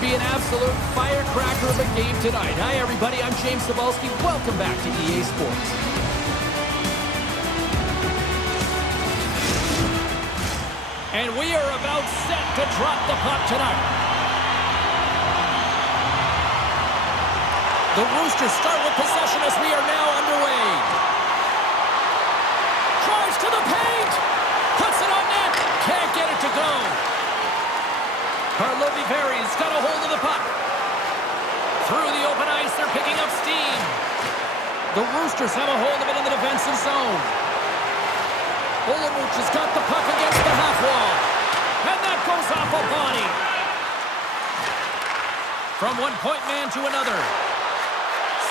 should be an absolute firecracker of a game tonight. Hi, everybody. I'm James Cebulski. Welcome back to EA Sports. And we are about set to drop the puck tonight. The Roosters start with possession as we are now underway. Drives to the paint. Puts it on net. Can't get it to go. Karlovy Very's got a hold of the puck. Through the open ice, they're picking up steam. The Roosters have a hold of it in the defensive zone. Olomouc has got the puck against the half wall. And that goes off a body. From one point man to another.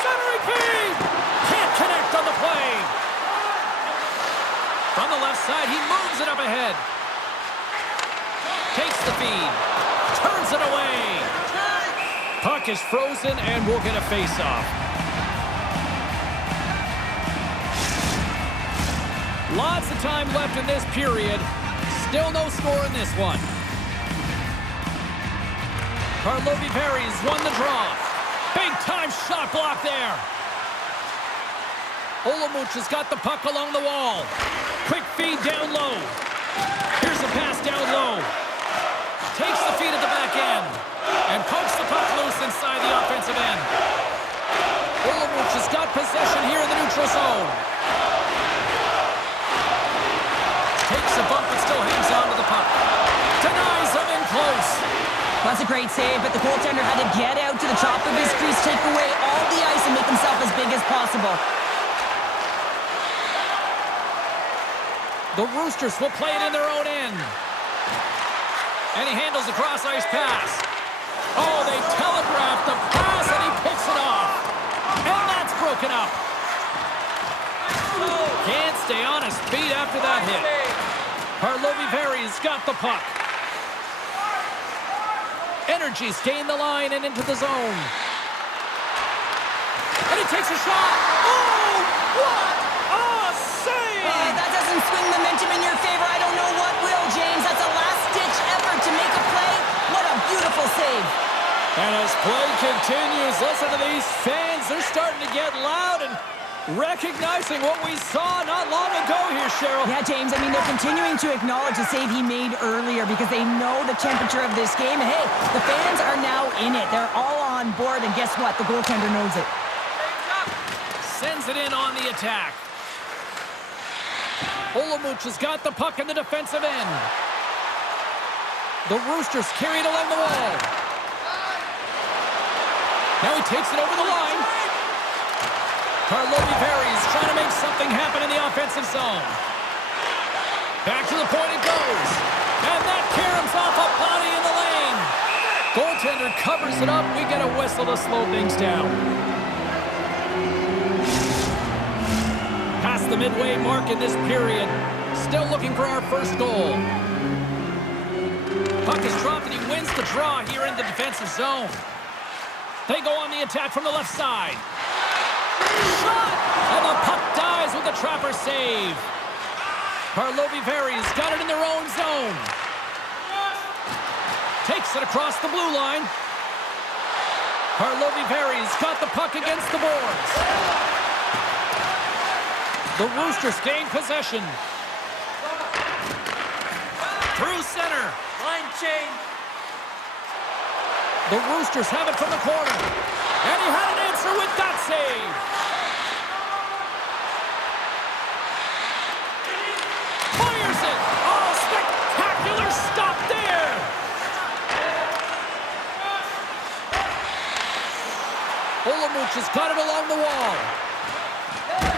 Centering feed! Can't connect on the play. From the left side, he moves it up ahead. Takes the feed. Turns it away. Puck is frozen and we'll get a face-off. Lots of time left in this period. Still no score in this one. Karlovy Very's won the draw. Big-time shot block there. Olomouc has got the puck along the wall. Quick feed down low. Here's a pass down low. Takes the feed at the back end. And pokes the puck loose inside the offensive end. Olomouc has got possession here in the neutral zone. Takes a bump but still hangs on to the puck. Denies him in close. That's a great save, but the goaltender had to get out to the top of his crease, take away all the ice, and make himself as big as possible. The Roosters will play it in their own end. And he handles a cross-ice pass. Oh, they telegraphed the pass, and he picks it off. And that's broken up. Can't stay on his feet after that hit. Karlovy Very's got the puck. Energy's gained the line and into the zone. And he takes a shot. Oh, what a save! That doesn't swing momentum in your favor. I don't know what will, James. That's a last-ditch effort to make a play. What a beautiful save. And as play continues, listen to these fans. They're starting to get loud and recognizing what we saw not long ago here, Cheryl. Yeah, James, I mean, they're continuing to acknowledge the save he made earlier because they know the temperature of this game. And hey, the fans are now in it. They're all on board, and guess what? The goaltender knows it. Sends it in on the attack. Olomouc has got the puck in the defensive end. The Roosters carry it along the wall. Now he takes it over the line. Karlovy Very's trying to make something happen in the offensive zone. Back to the point it goes. And that caroms off a body in the lane. Goaltender covers it up. We get a whistle to slow things down. Past the midway mark in this period. Still looking for our first goal. Puck is dropped and he wins the draw here in the defensive zone. They go on the attack from the left side. Shot! And the puck dies with the trapper save. Karlovy Very's got it in their own zone. Takes it across the blue line. Karlovy Very's got the puck against the boards. The Roosters gain possession. Through center. Line change. The Roosters have it from the corner. And he had an answer with that save. Fires it. Oh, spectacular stop there. Olomouc has got it along the wall.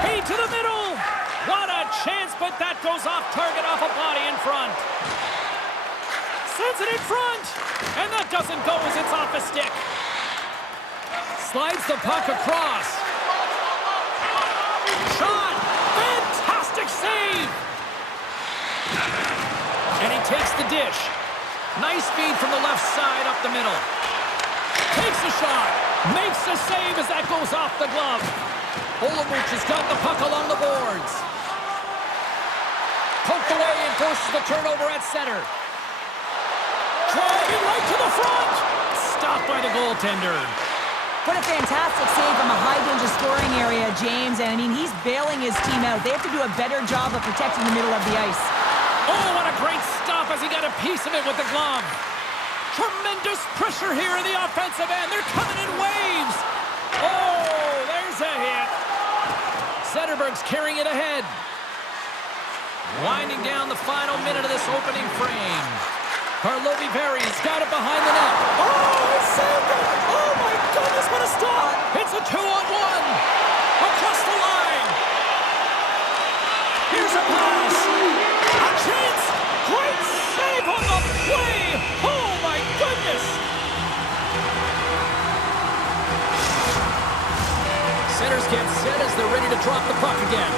Feed to the middle. What a chance, but that goes off target off a body in front. Sends it in front. And that doesn't go as it's off a stick. Slides the puck across. Shot! Fantastic save! And he takes the dish. Nice feed from the left side up the middle. Takes a shot. Makes the save as that goes off the glove. Olomouc has got the puck along the boards. Poked away and forces the turnover at center. Driving right to the front. stop by the goaltender. What a fantastic save from a high-danger scoring area, James. And, I mean, he's bailing his team out. They have to do a better job of protecting the middle of the ice. Oh, what a great stop as he got a piece of it with the glove. Tremendous pressure here in the offensive end. They're coming in waves. Oh, there's a hit. Zetterberg's carrying it ahead. Winding down the final minute of this opening frame. Karlovy got it behind the net. Oh, he saved it. Oh, my goodness, what a stop. It's a 2-on-1. Across the line. Here's a pass. A chance. Great save on the play. Oh, my goodness. Centers get set as they're ready to drop the puck again.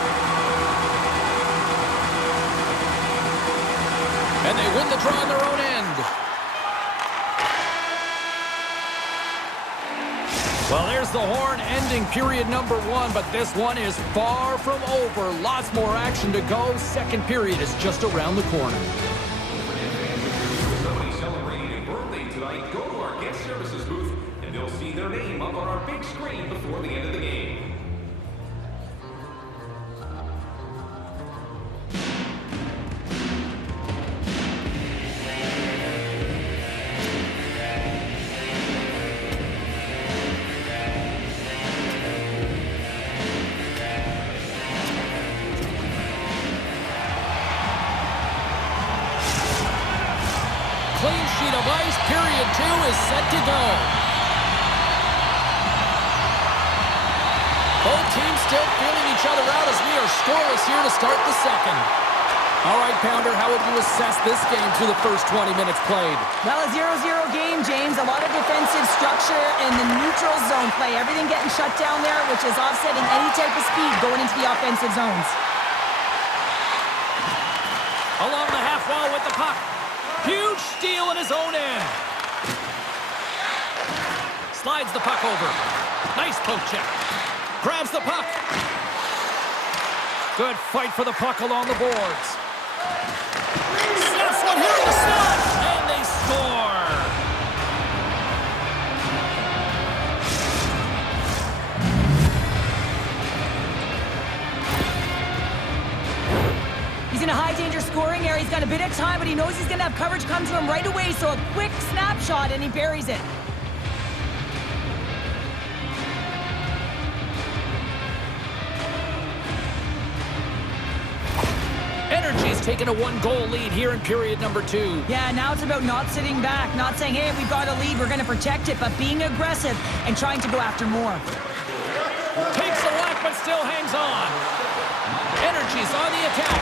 And they win the draw on their own end. Well, there's the horn ending period number 1, but this one is far from over. Lots more action to go. Second period is just around the corner. Somebody celebrating a birthday tonight, go to our guest services booth, and they'll see their name up on our big screen before the end of the game. Clean sheet of ice, period 2 is set to go. Both teams still feeling each other out as we are scoreless here to start the second. All right, Pounder, how would you assess this game through the first 20 minutes played? Well, a 0-0 game, James. A lot of defensive structure in the neutral zone play. Everything getting shut down there, which is offsetting any type of speed going into the offensive zones. Along the half wall with the puck. Huge steal in his own end. Slides the puck over. Nice poke check. Grabs the puck. Good fight for the puck along the boards. Snaps one here in the slot. And they score. He's in a high-danger scoring area. He's got a bit of time, but he knows he's going to have coverage come to him right away, so a quick snapshot, and he buries it. Energy's taken a 1-goal lead here in period number 2. Yeah, now it's about not sitting back, not saying, hey, we've got a lead, we're going to protect it, but being aggressive and trying to go after more. Takes a whack, but still hangs on. Energy's on the attack.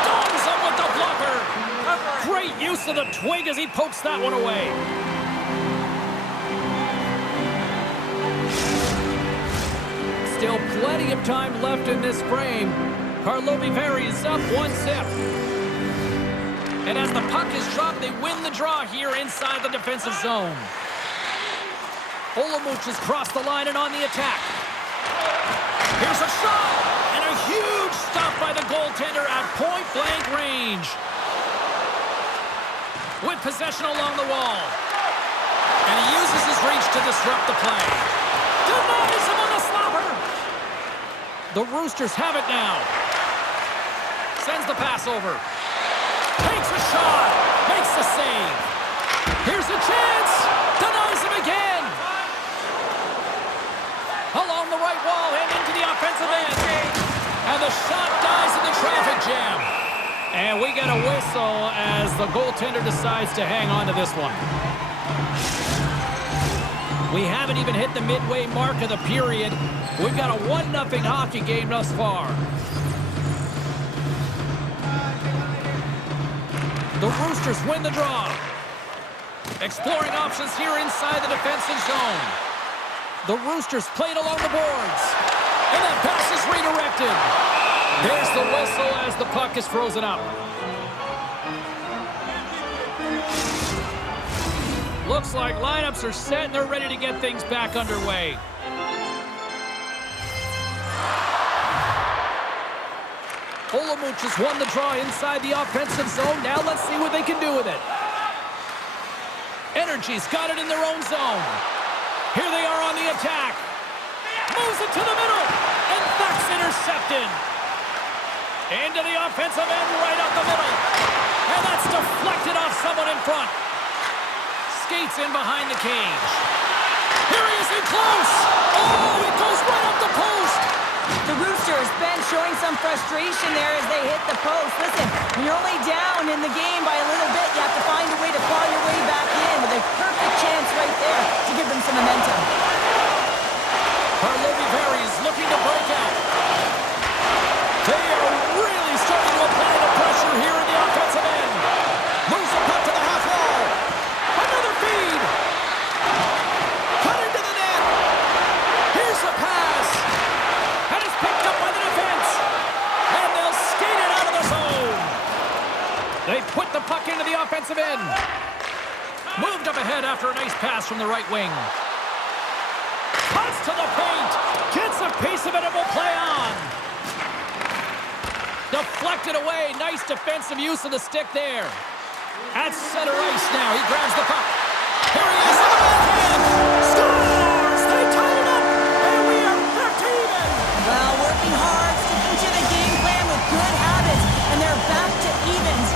Stones him with the blocker. Great use of the twig as he pokes that one away. Still plenty of time left in this frame. Karlovy is up 1-0. And as the puck is dropped, they win the draw here inside the defensive zone. Olomouc has crossed the line and on the attack. Here's a shot, and a huge stop by the goaltender at point-blank range. With possession along the wall. And he uses his reach to disrupt the play. Denies him on the slapper. The Roosters have it now. Sends the pass over. Takes a shot. Makes the save. Here's a chance. Denies him again. Along the right wall and into the offensive end. And the shot dies in the traffic jam. And we get a whistle as the goaltender decides to hang on to this one. We haven't even hit the midway mark of the period. We've got a 1-0 hockey game thus far. The Roosters win the draw. Exploring options here inside the defensive zone. The Roosters played along the boards. And that pass is redirected. There's the whistle as the puck is frozen up. Looks like lineups are set and they're ready to get things back underway. Olomouc has won the draw inside the offensive zone. Now let's see what they can do with it. Energy's got it in their own zone. Here they are on the attack. Moves it to the middle, and that's intercepted. Into the offensive end, right up the middle. And that's deflected off someone in front. Skates in behind the cage. Here he is in close. Oh, it goes right up the post. The Roosters, Ben, showing some frustration there as they hit the post. Listen, when you're only down in the game by a little bit, you have to find a way to claw your way back in with a perfect chance right there to give them some momentum. Karlovy varies, looking to break out. They are really starting to apply the pressure here in the offensive end. Moves the puck to the half wall. Another feed. Cutting to the net. Here's the pass. And it's picked up by the defense. And they'll skate it out of the zone. They put the puck into the offensive end. Moved up ahead after a nice pass from the right wing. Cuts to the paint. Gets a piece of it and will play on. Deflected away. Nice defensive use of the stick there. At center ice now. He grabs the puck. Here he is in the backhand. Scores! They tied it up. And we are back to even. Well, working hard, sticking to the game plan with good habits, and they're back to evens.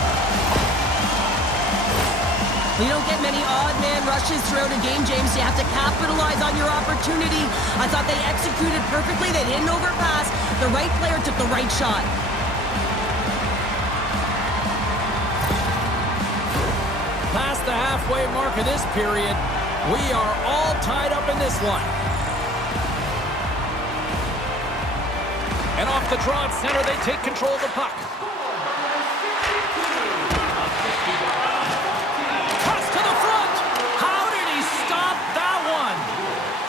You don't get many odd man rushes throughout a game, James. You have to capitalize on your opportunity. I thought they executed perfectly. They didn't overpass. The right player took the right shot. Past the halfway mark of this period, we are all tied up in this one. And off the draw at center, they take control of the puck.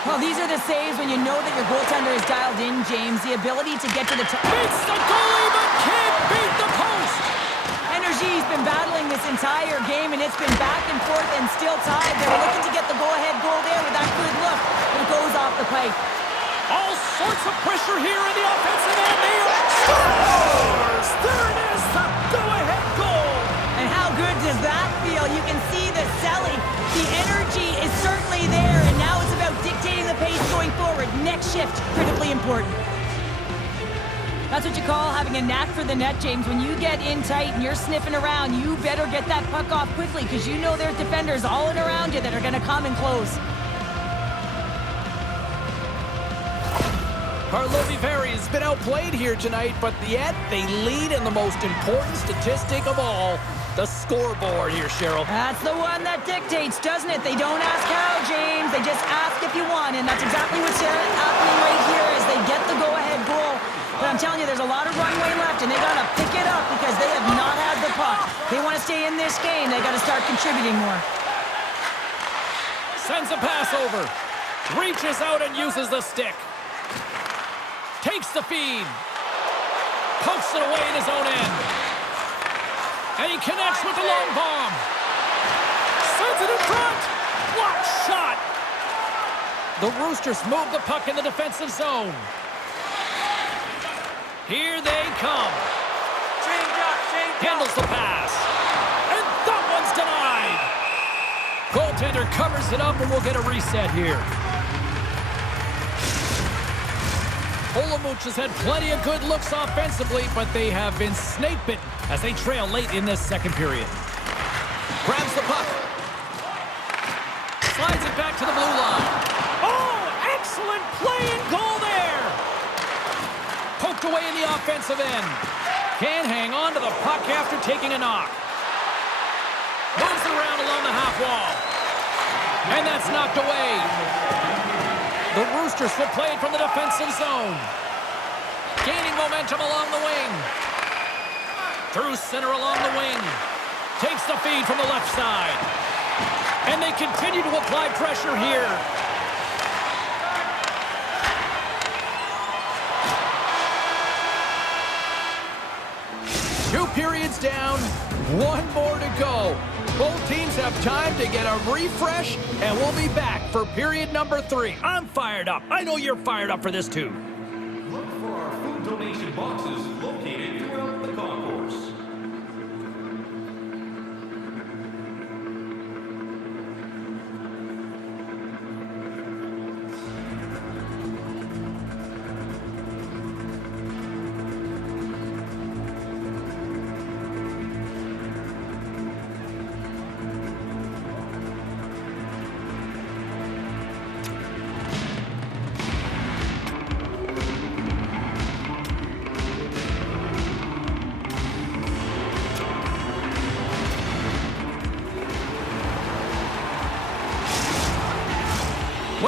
Well, these are the saves when you know that your goaltender is dialed in, James. The ability to get to the top. Beats the goalie, but can't beat the post. Energy's been battling this entire game, and it's been back and forth and still tied. They were looking to get the go-ahead goal there with that good look, but it goes off the pipe. All sorts of pressure here in the offensive end. They are scores! There it is, the go-ahead goal. And how good does that feel? You can see the selling. The energy is certainly there, and now it's about dictating the pace going forward. Next shift, critically important. That's what you call having a knack for the net, James. When you get in tight and you're sniffing around, you better get that puck off quickly because you know there's defenders all in around you that are going to come and close. Karlovy varies been outplayed here tonight, but yet they lead in the most important statistic of all, the scoreboard here, Cheryl. That's the one that dictates, doesn't it? They don't ask how, James. They just ask if you want, and that's exactly what's happening right here as they get the go-ahead goal. But I'm telling you, there's a lot of runway left, and they got to pick it up because they have not had the puck. They want to stay in this game. They got to start contributing more. Sends a pass over. Reaches out and uses the stick. Takes the feed. Pokes it away in his own end. And he connects with the long bomb. Sends it in front. Block shot. The Roosters move the puck in the defensive zone. Here they come. Handles the pass. And that one's denied. Goaltender covers it up and we'll get a reset here. Olomouc has had plenty of good looks offensively, but they have been snake-bitten as they trail late in this second period. Grabs the puck. Slides it back to the blue line. Oh, excellent play and goal there. Poked away in the offensive end. Can't hang on to the puck after taking a knock. Moves it around along the half wall. And that's knocked away. The Roosters will play it from the defensive zone. Gaining momentum along the wing. Through center along the wing. Takes the feed from the left side. And they continue to apply pressure here. Two periods down, one more to go. Both teams have time to get a refresh, and we'll be back for period number 3. I'm fired up. I know you're fired up for this too. Look for our food donation boxes located throughout the concourse.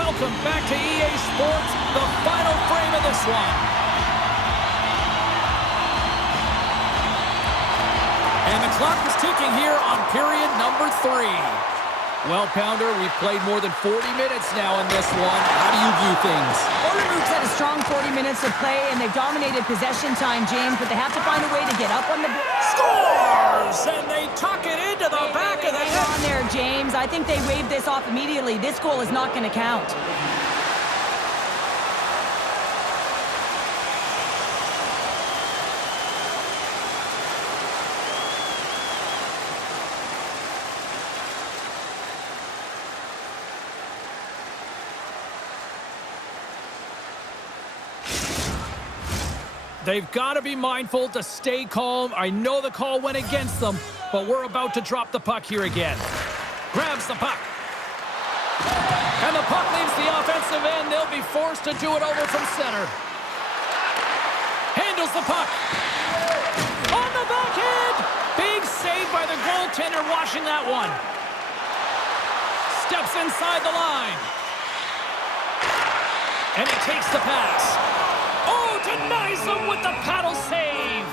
Welcome back to EA Sports, the final frame of this one. And the clock is ticking here on period number 3. Well, Pounder, we've played more than 40 minutes now in this one. How do you view things? Olomouc had a strong 40 minutes of play, and they've dominated possession time, James, but they have to find a way to get up on the board. Scores! And they tuck it into the back of the net. On there, James. I think they waved this off immediately. This goal is not going to count. They've got to be mindful to stay calm. I know the call went against them, but we're about to drop the puck here again. Grabs the puck. And the puck leaves the offensive end. They'll be forced to do it over from center. Handles the puck. On the backhand. Big save by the goaltender washing that one. Steps inside the line. And he takes the pass. Oh, denies him with the paddle save.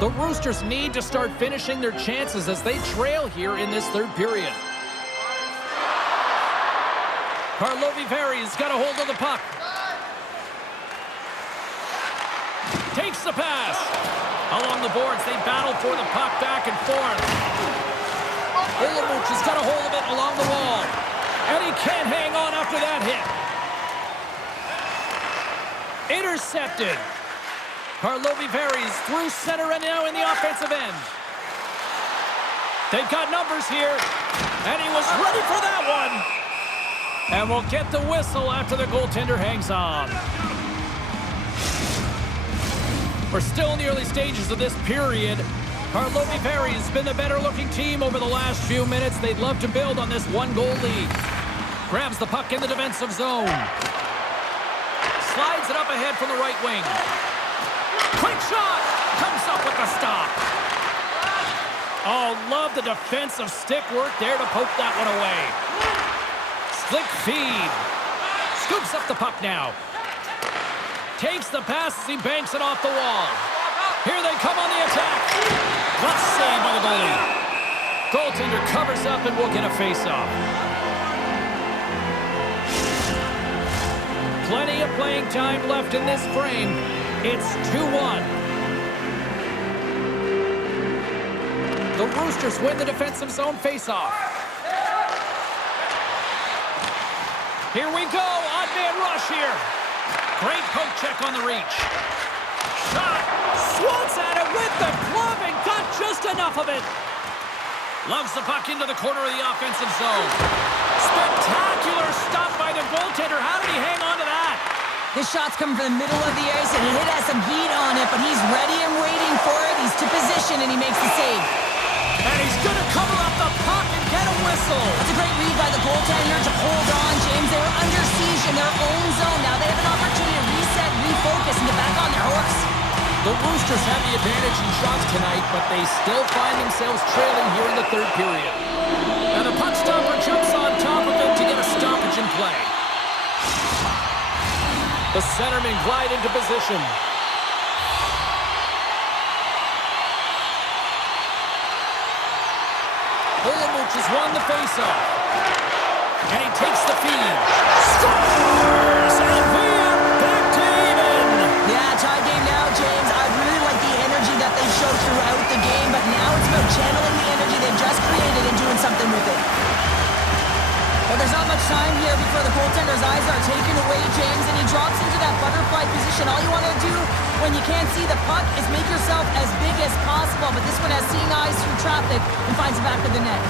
The Roosters need to start finishing their chances as they trail here in this third period. Karlovy has got a hold of the puck. Takes the pass. Along the boards, they battle for the puck back and forth. Olomouc has got a hold of it along the wall. And he can't hang on after that hit. Intercepted. Karlovy through center and now in the offensive end. They've got numbers here. And he was ready for that one. And we'll get the whistle after the goaltender hangs on. We're still in the early stages of this period. Karlovy has been the better-looking team over the last few minutes. They'd love to build on this one-goal lead. Grabs the puck in the defensive zone. Slides it up ahead from the right wing. Quick shot! Comes up with the stop. Oh, love the defensive stick work there to poke that one away. Slick feed. Scoops up the puck now. Takes the pass as he banks it off the wall. Here they come on the attack. Good save by the goalie. Goaltender covers up and we'll get a face-off. Plenty of playing time left in this frame. It's 2-1. The Roosters win the defensive zone face-off. Here we go. Odd man rush here. Great poke check on the reach. Shot. Swats at it with the glove and got just enough of it. Loves the puck into the corner of the offensive zone. Spectacular stop by the goaltender. How did he hang on to that? This shot's coming from the middle of the ice, and it has some heat on it, but he's ready and waiting for it. He's to position, and he makes the save. And he's going to cover up the puck and get a whistle. That's a great read by the goaltender to hold on, James. They were under siege in their own zone. Now they have an opportunity to reset, refocus, and get back on their horse. The Roosters have the advantage in shots tonight, but they still find themselves trailing here in the third period. And the puck stopper jumps on top of it to get a stoppage in play. The centermen glide into position. Olomouc has won the faceoff. And he takes the feed. Scores! And we are back to even. Yeah, tie game now, James. I really like the energy that they show throughout the game, but now it's about channeling the energy they've just created and doing something with it. But there's not much time here before the goaltender's eyes are taken away, James, and he drops into that butterfly position. All you want to do when you can't see the puck is make yourself as big as possible, but this one has seeing eyes through traffic and finds the back of the net.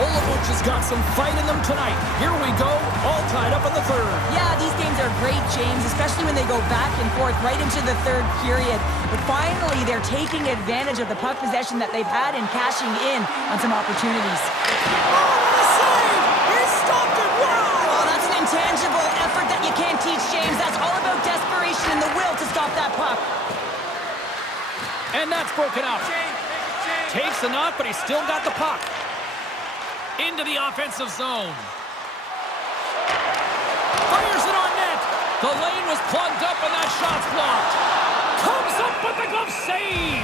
Olomouc has got some fight in them tonight. Here we go, all tied up in the third. Yeah, these games are great, James, especially when they go back and forth right into the third period. But finally, they're taking advantage of the puck possession that they've had and cashing in on some opportunities. Oh, what a save! He stopped it well! Oh, that's an intangible effort that you can't teach, James. That's all about desperation and the will to stop that puck. And that's broken up. Takes a knock, but he's still got the puck. Into the offensive zone. Fires it on net. The lane was plugged up and that shot's blocked. Comes up with the glove save.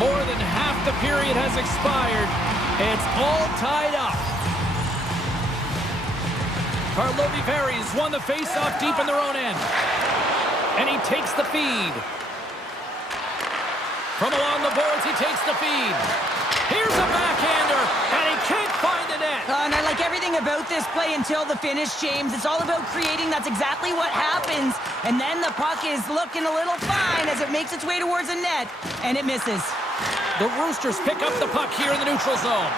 More than half the period has expired. It's all tied up. Karlovy won the face-off deep in their own end. And he takes the feed. From along the boards, he takes the feed. Here's a backhander, and he can't find the net. And I like everything about this play until the finish, James. It's all about creating. That's exactly what happens. And then the puck is looking a little fine as it makes its way towards the net, and it misses. The Roosters pick up the puck here in the neutral zone.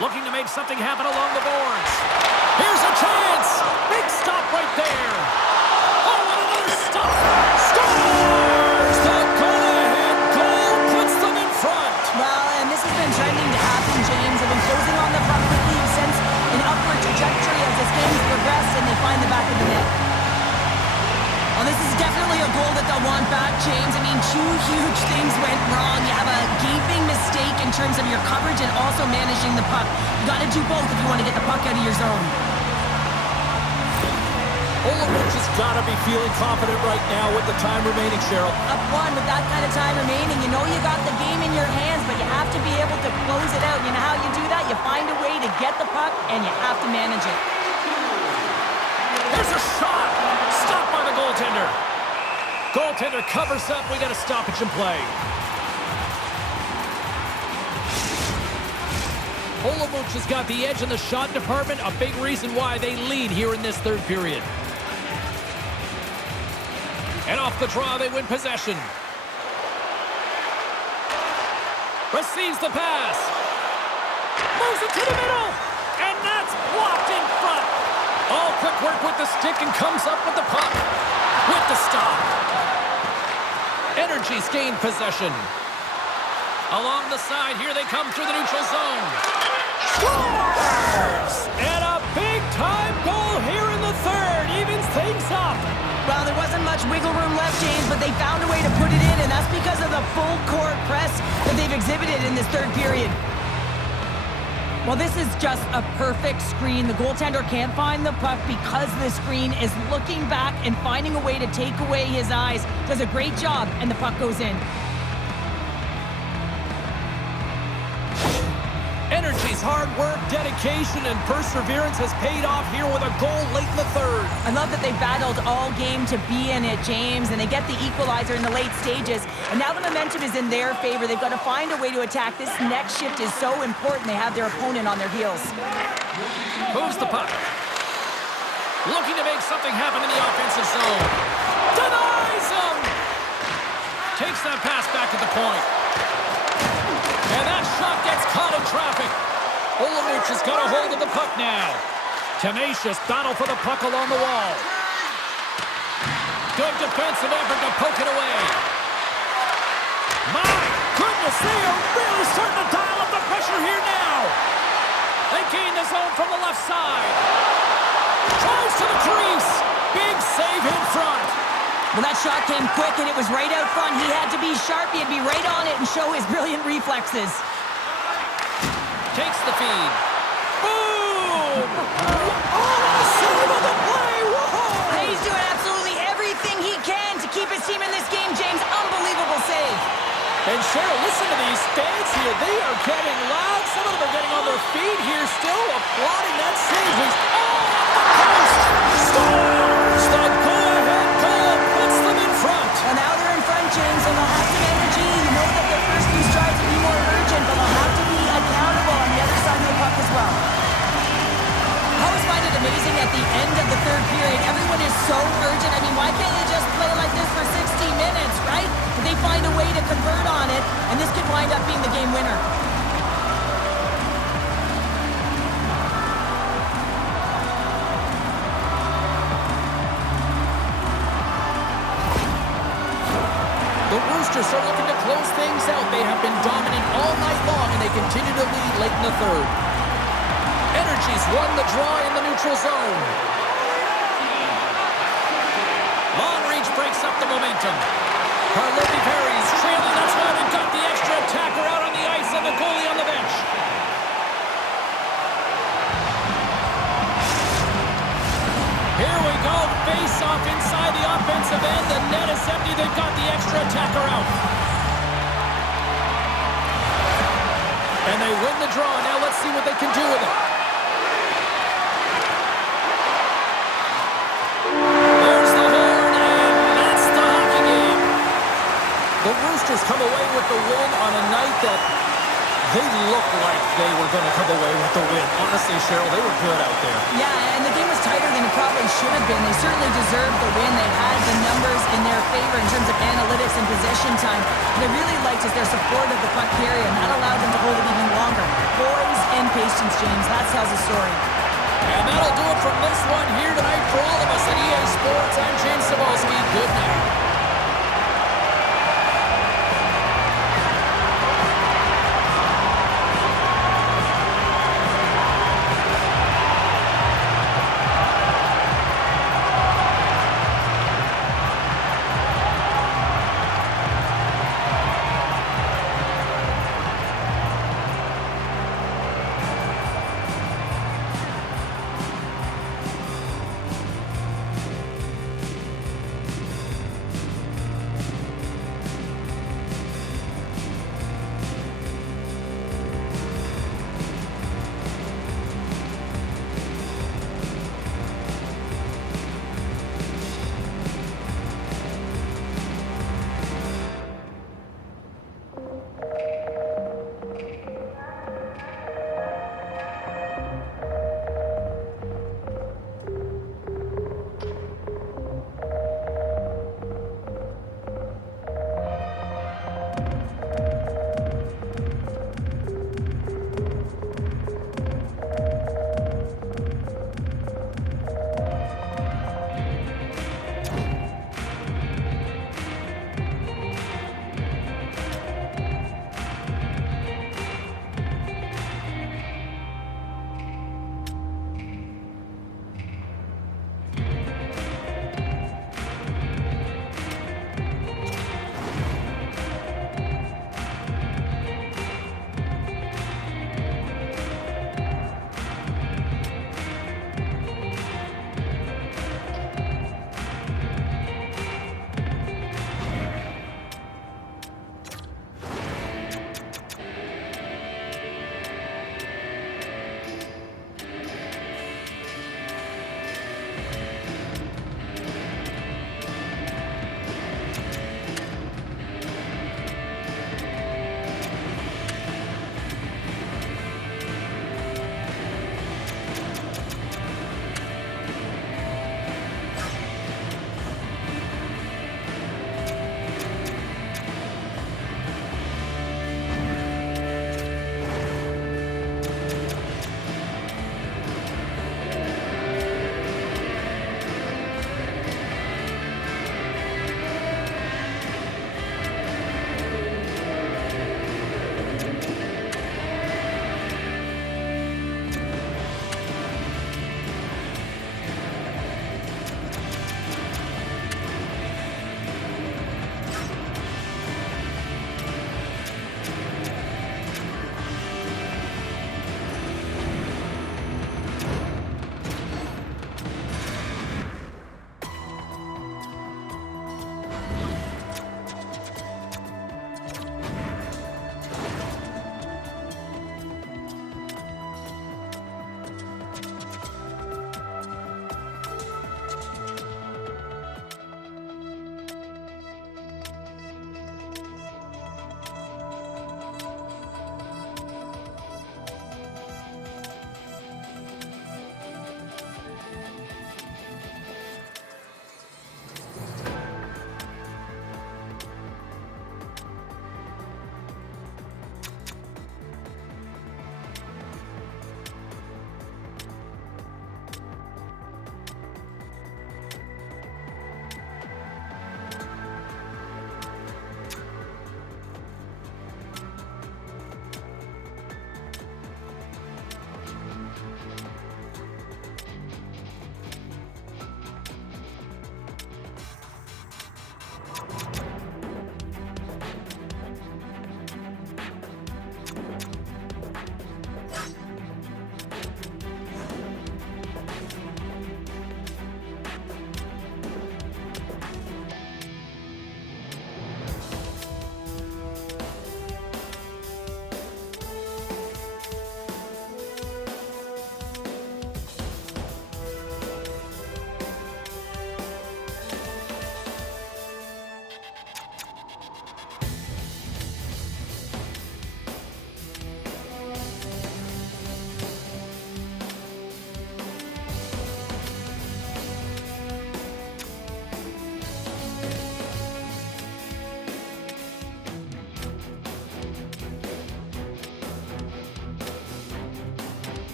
Looking to make something happen along the boards. Here's a chance. Big stop right there. Oh, and another stop. Scores! The go-ahead goal puts them in front. Well, and this has been trending to happen, James. They've been closing on the puck quickly since an upward trajectory as this game's progressed, and they find the back of the net. Well, this is definitely a goal that they'll want back, James. I mean, two huge things went wrong. You have a gaping mistake in terms of your coverage and also managing the puck. You got to do both if you want to get the puck out of your zone. Olomouc has got to be feeling confident right now with the time remaining, Cheryl. Up one with that kind of time remaining. You know you got the game in your hands, but you have to be able to close it out. You know how you do that? You find a way to get the puck, and you have to manage it. There's a shot! Stopped by the goaltender. Goaltender covers up. We got a stoppage in play. Olomouc has got the edge in the shot department, a big reason why they lead here in this third period. And off the draw, they win possession. Receives the pass. Moves it to the middle. And that's blocked in front. All quick work with the stick and comes up with the puck. With the stop. Energy's gained possession. Along the side, here they come through the neutral zone. Scores! And a big-time goal here in the third. Evens things up. Well, there wasn't much wiggle room left, James, but they found a way to put it in, and that's because of the full-court press that they've exhibited in this third period. Well, this is just a perfect screen. The goaltender can't find the puck because the screen is looking back and finding a way to take away his eyes. Does a great job, and the puck goes in. Energy's hard work, dedication, and perseverance has paid off here with a goal late in the third. I love that they battled all game to be in it, James, and they get the equalizer in the late stages. And now the momentum is in their favor. They've got to find a way to attack. This next shift is so important. They have their opponent on their heels. Moves the puck. Looking to make something happen in the offensive zone. Denies him! Takes that pass back to the point. And that shot gets caught in traffic. Olomouc has got a hold of the puck now. Tenacious battle for the puck along the wall. Good defensive effort to poke it away. My goodness, they are really starting to dial up the pressure here now. They gain the zone from the left side. Drives to the crease. Big save in front. Well, that shot came quick, and it was right out front. He had to be sharp. He had to be right on it and show his brilliant reflexes. Takes the feed. Boom! Oh, save of the play! Whoa! He's doing absolutely everything he can to keep his team in this game, James. Unbelievable save. And Cheryl, listen to these fans here. They are getting loud. Some of them are getting on their feet here still, applauding that save. He's off the post. Scores! The go-ahead goal puts them in front. Well, now they're in front, James, and they'll have some energy. You know that their first few strides will be more urgent, but they'll have to be accountable on the other side of the puck as well. I always find it amazing at the end of the third period. Everyone is so urgent. I mean, why can't they just play like this for 60 minutes, right? But they find a way to convert on it, and this could wind up being the game winner. The Roosters are looking to close things out. They have been dominant all night long, and they continue to lead late in the third. Energy's won the draw in the neutral zone. Long Southampton. Karlovy varies, trailing. That's why they've got the extra attacker out on the ice and the goalie on the bench. Here we go. Face-off inside the offensive end. The net is empty. They've got the extra attacker out. And they win the draw. Now let's see what they can do with it. There's the horn, and that's the hockey game. The Roosters come away with the win on a night that they looked like they were going to come away with the win. Honestly, Cheryl, they were good out there. Yeah, and the game was tighter than it probably should have been. They certainly deserved the win. They had the numbers in their favor in terms of analytics and possession time. What I really liked is their support of the puck carrier, and that allowed them to hold it even longer. Poise and patience, James. That tells a story. And that'll do it from this one here tonight for all of us at EA Sports. I'm James Cebulski. Good night.